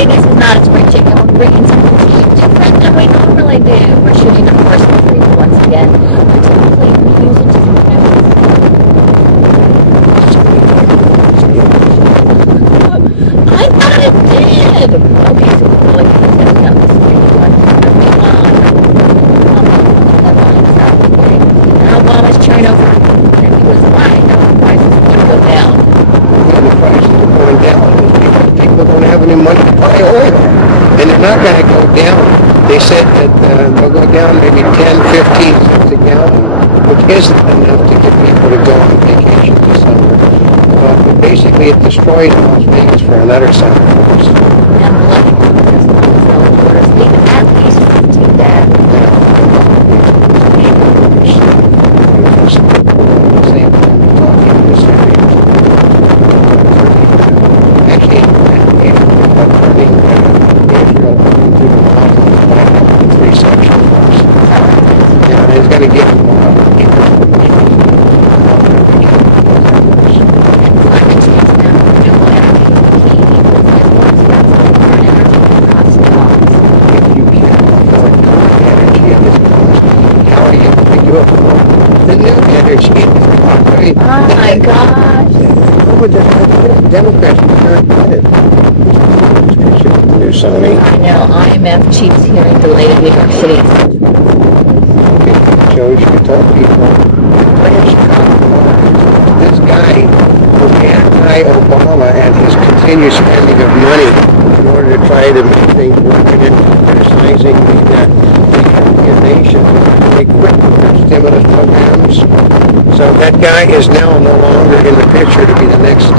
okay, this is not a spring chicken. We're bringing something to you different than we normally do. We're shooting a forest retrieval once again. Typically, we use it to I thought it did. Okay, so we're really going to test out this pretty one. Now Obama's trying over, and he was lying. Now the prices are going to go down. And the prices are going down because people don't have any money to buy oil. And they're not going to go down. They said that they'll go down maybe 10, 15 cents a gallon, which isn't enough to get people to go on vacation this summer. But basically it destroys Las Vegas for another summer, folks. And we're letting orders leave at least 15 days. Same thing we're talking in this area. Actually, turning Israel into the mountains by 3 sections for us. Yeah, it's going to get a lot of people. The new energy. Oh my gosh. The Democrats can't get it. There's so many. I know, IMF chiefs hearing delayed in New York City. Shows you tell people. This guy was anti-Obama and his continued spending of money in order to try to make things work and criticizing the European nations. They quit their stimulus programs. So that guy is now no longer in the picture to be the next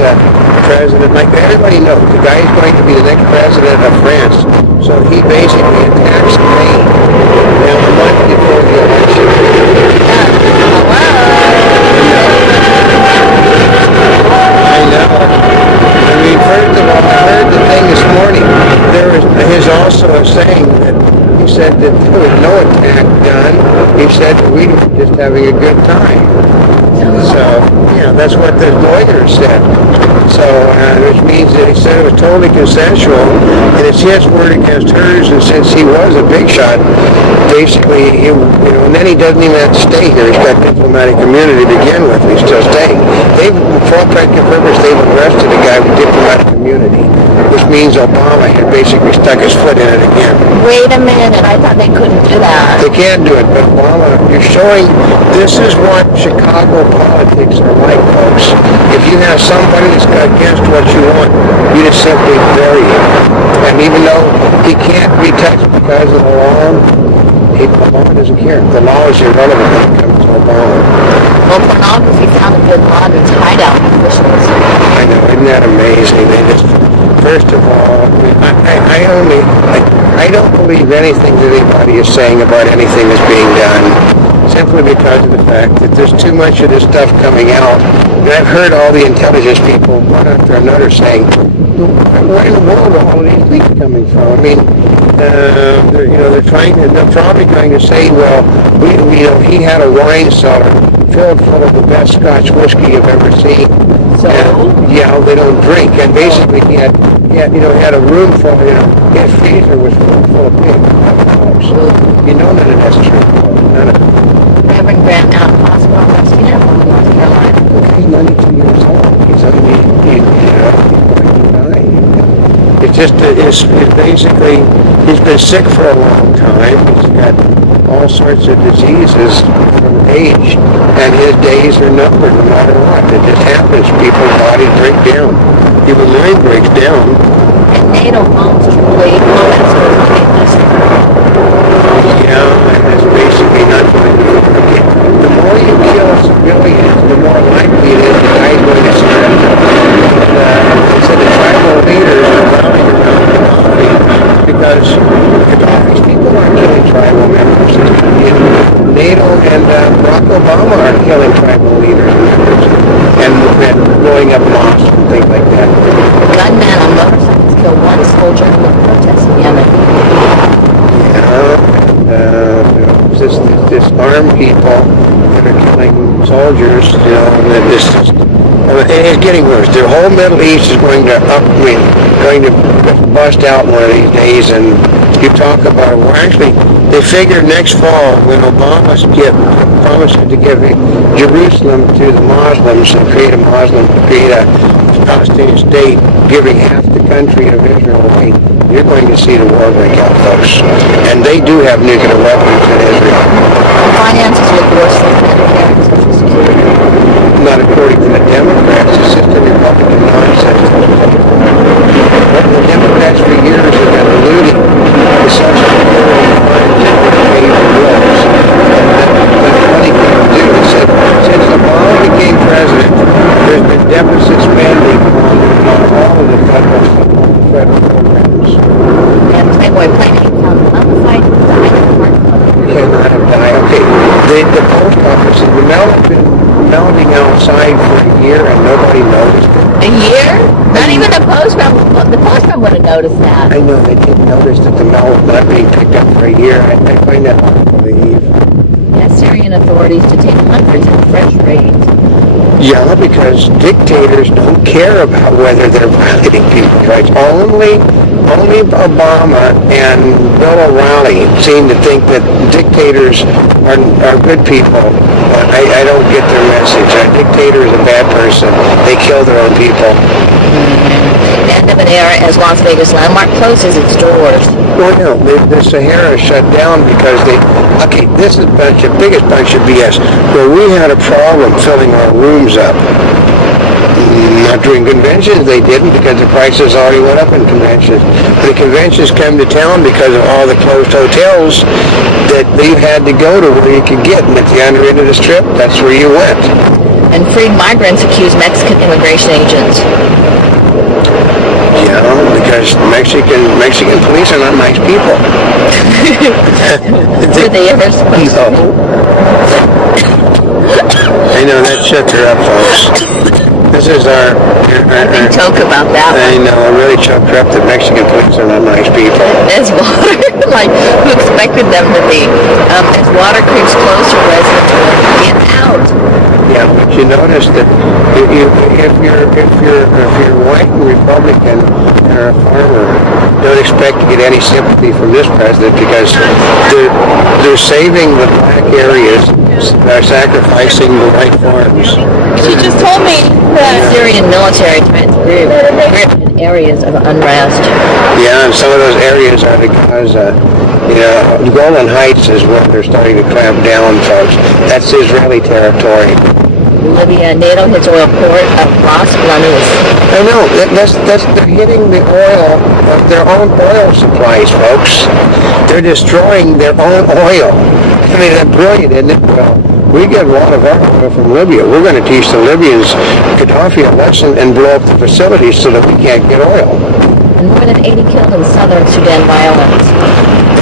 president. Like everybody knows, the guy is going to be the next president of France. So he basically attacks Spain. Now, a month before the election. I know. I mean, first of all, I heard the thing this morning. There is also a saying that he said that there was no attack done. He said that we were just having a good time. So, yeah, that's what the lawyer said. So, which means that he said it was totally consensual, and it's his word against hers, and since he was a big shot, basically, and then he doesn't even have to stay here. He's got diplomatic immunity to begin with, and he's still staying. For all practical purposes, they've arrested a guy with diplomatic immunity, which means Obama had basically stuck his foot in it again. Wait a minute, I thought they couldn't do that. They can't do it, but Obama, you're showing, this is what Chicago politics are like, folks. If you have somebody that's against what you want, you just simply bury him. And even though he can't be touched because of the law, Obama doesn't care. The law is irrelevant when it comes to Obama. Well, pornography found a good law in its hideout officials. I know, isn't that amazing? They just, first of all, I don't believe anything that anybody is saying about anything that's being done, simply because of the fact that there's too much of this stuff coming out. And I've heard all the intelligence people, one after another, saying, where in the world are all of these things coming from? I mean, they're probably trying to say, well, he had a wine cellar filled full of the best Scotch whiskey you've ever seen. So? Yeah, they don't drink. And basically, he had a room full, his freezer was full of pigs. You know none of that's true. None of it. Reverend Grant out of hospital, North Carolina. He's 92 years old. He's only, it's just, it's basically, he's been sick for a long time. He's got all sorts of diseases from age, and his days are numbered no matter what. It just happens. People's bodies break down. People's mind breaks down. And NATO bombs truly comments on this. Yeah, and it's basically not going to forget. The more you kill civilians, the more likely it is the guy's going to surrender. So the tribal leaders are rallying around Gaddafi because Gaddafi's people aren't killing tribal members. NATO and Barack Obama are killing tribal leaders and blowing up mosques and things like that. Gunmen on motorcycles killed one soldier in the protests in Yemen. Disarm people that are killing soldiers, and this It's getting worse. The whole Middle East is going to bust out one of these days, and you talk about, well, actually, they figure next fall when Obama promises to give Jerusalem to the Muslims and create a Palestinian state, giving half the country of Israel away, you're going to see the war break out, folks. And they do have nuclear weapons in Israel. Finances look worse than Medicare and Social Security. Not according to the Democrats. It's just a Republican nonsense. What the Democrats for years have been alluding to Social Security funds and pay the bills. But what he can do is that since Obama became president, there's been deficit spending on all of the federal programs. And Playboy Planet found mummified died of heart failure. Cannot have died. Okay, the post office in the mail has been melting outside for a year and nobody noticed it. A year? Not even the postman would have noticed that. I know they didn't notice that the mail was not being picked up for a year. I find that hard to believe. Yeah, Syrian authorities to take hundreds in fresh raids. Yeah, because dictators don't care about whether they're violating people's rights. Only Obama and Bill O'Reilly seem to think that dictators are good people. I don't get their message. A dictator is a bad person. They kill their own people. The end of an era as Las Vegas landmark closes its doors. Well, no, the Sahara shut down because this is biggest bunch of BS. Well, we had a problem filling our rooms up. Not during conventions, they didn't, because the prices already went up in conventions. The conventions came to town because of all the closed hotels that you had to go to where you could get. And at the other end of the strip, that's where you went. And freed migrants accuse Mexican immigration agents. Yeah, because Mexican police are not nice people. Were they ever supposed to be? I know, that shuts her up, folks. This is our Talk about that one. I know, I really choked her up. The Mexican police are not nice people. As water, like, who expected them to be? As water creeps closer, residents will get out. Yeah, but you notice that if you're white and Republican and are a farmer, don't expect to get any sympathy from this president because they're saving the black areas, they're sacrificing the white farms. She just told me that Syrian military trying to grip in areas of unrest. Yeah, and some of those areas are the Gaza. Golan Heights is where they're starting to clamp down, folks. That's Israeli territory. Libya, NATO hits oil port of Ras Lanus. I know, they're hitting the oil, their own oil supplies, folks. They're destroying their own oil. I mean, that's brilliant, isn't it? Well, we get a lot of our oil from Libya. We're going to teach the Libyans Gaddafi a lesson and blow up the facilities so that we can't get oil. And more than 80 killed in southern Sudan violence.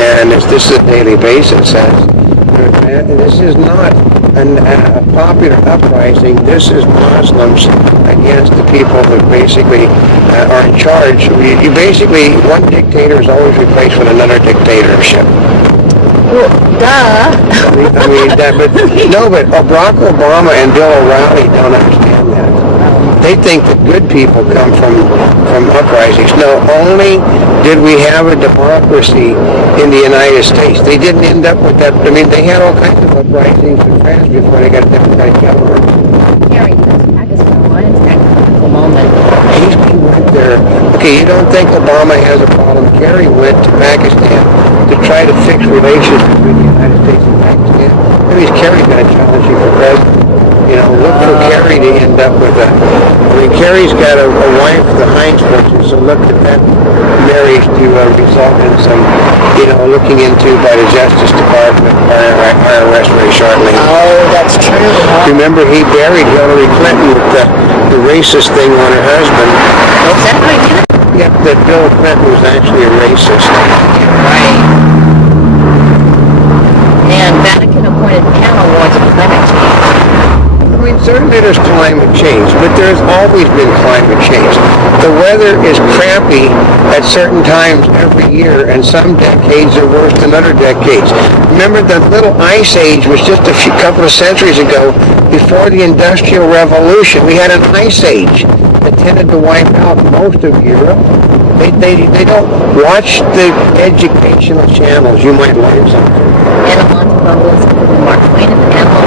And this is a daily basis. This is not a popular uprising. This is Muslims against the people that basically are in charge. You basically, one dictator is always replaced with another dictatorship. Well, duh. But Barack Obama and Bill O'Reilly don't understand that. They think that good people come from uprisings. No, only did we have a democracy in the United States. They didn't end up with that. I mean, they had all kinds of uprisings in France before they got a democratic government. Kerry goes to Pakistan. Why is that a critical moment? He went there. Okay, you don't think Obama has a problem. Kerry went to Pakistan to try to fix relations between the United States and Pakistan. Maybe Kerry's going to challenge you for president. Look for Kerry to end up with Kerry's got a wife, the Heinz fortune, so look at that marriage to result in some, looking into by the Justice Department, IRS very shortly. Oh, that's true. Huh? Remember, he buried Hillary Clinton with the racist thing on her husband. Was that how he did it? Yep, that Bill Clinton was actually a racist. Right. And Vatican appointed panel warns of climate change. mean, certainly there's climate change, but there's always been climate change. The weather is crappy at certain times every year, and some decades are worse than other decades. Remember, the little ice age was just a couple of centuries ago, before the Industrial Revolution. We had an ice age that tended to wipe out most of Europe. They don't watch the educational channels. You might learn something. Animal listen to Mark Twain and animal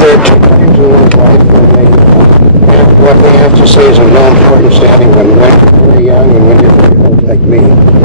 They're 2 times in one's life and what they have to say is of no importance to anyone when you're young and when you're old like me.